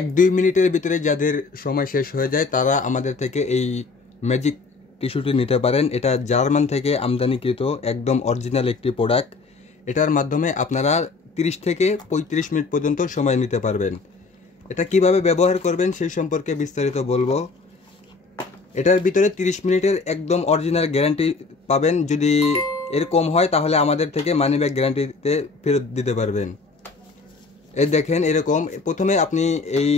1-2 মিনিটের ভিতরে যাদের সময় শেষ হয়ে যায় তারা আমাদের থেকে এই ম্যাজিক টিস্যুটি নিতে পারেন। এটা জার্মান থেকে আমদানিকৃত একদম অরিজিনাল একটি প্রোডাক্ট। এটার মাধ্যমে আপনারা 30 থেকে 35 মিনিট পর্যন্ত সময় নিতে পারবেন। এটা কিভাবে ব্যবহার করবেন সেই সম্পর্কে বিস্তারিত বলবো। এটার ভিতরে 30 মিনিটের একদম অরিজিনাল গ্যারান্টি পাবেন। যদি এর কম হয় তাহলে আমাদের থেকে মানি ব্যাক গ্যারান্টিতে ফেরত দিতে পারবেন। এই দেখেন এরকম প্রথমে আপনি এই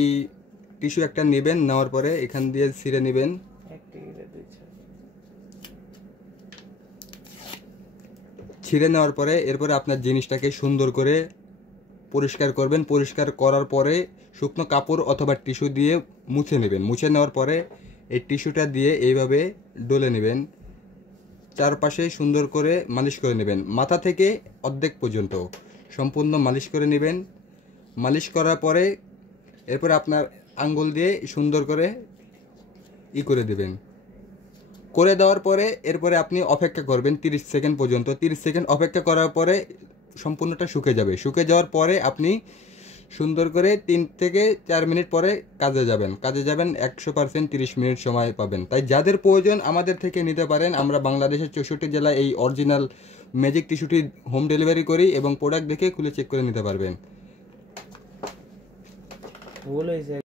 টিস্যু একটা নেবেন, নেওয়ার পরে এখান দিয়ে ছিঁড়ে নেবেন। ছিঁড়ে নেওয়ার পরে এরপরে আপনার জিনিসটাকে সুন্দর করে পরিষ্কার করবেন। পরিষ্কার করার পরে শুকনো কাপড় অথবা টিস্যু দিয়ে মুছে নেবেন। মুছে নেওয়ার পরে এই টিস্যুটা দিয়ে এইভাবে ডলে নেবেন। চারপাশে সুন্দর করে মালিশ করে নেবেন, মাথা থেকে অর্ধেক পর্যন্ত সম্পূর্ণ মালিশ করে নেবেন। মালিশ করার পরে এরপরে আপনার আঙ্গুল দিয়ে সুন্দর করে করে দেবেন। করে দেওয়ার পরে এরপরে আপনি অপেক্ষা করবেন 30 সেকেন্ড পর্যন্ত। 30 সেকেন্ড অপেক্ষা করার পরে সম্পূর্ণটা শুকে যাবে। শুকে যাওয়ার পরে আপনি সুন্দর করে 3 থেকে 4 মিনিট পরে কাজে যাবেন। 100% 30 মিনিট সময় পাবেন। তাই যাদের প্রয়োজন আমাদের থেকে নিতে পারেন। আমরা বাংলাদেশের 64 জেলায় এই অরিজিনাল ম্যাজিক টিস্যুটি হোম ডেলিভারি করি এবং প্রোডাক্ট দেখে খুলে চেক করে নিতে পারবেন।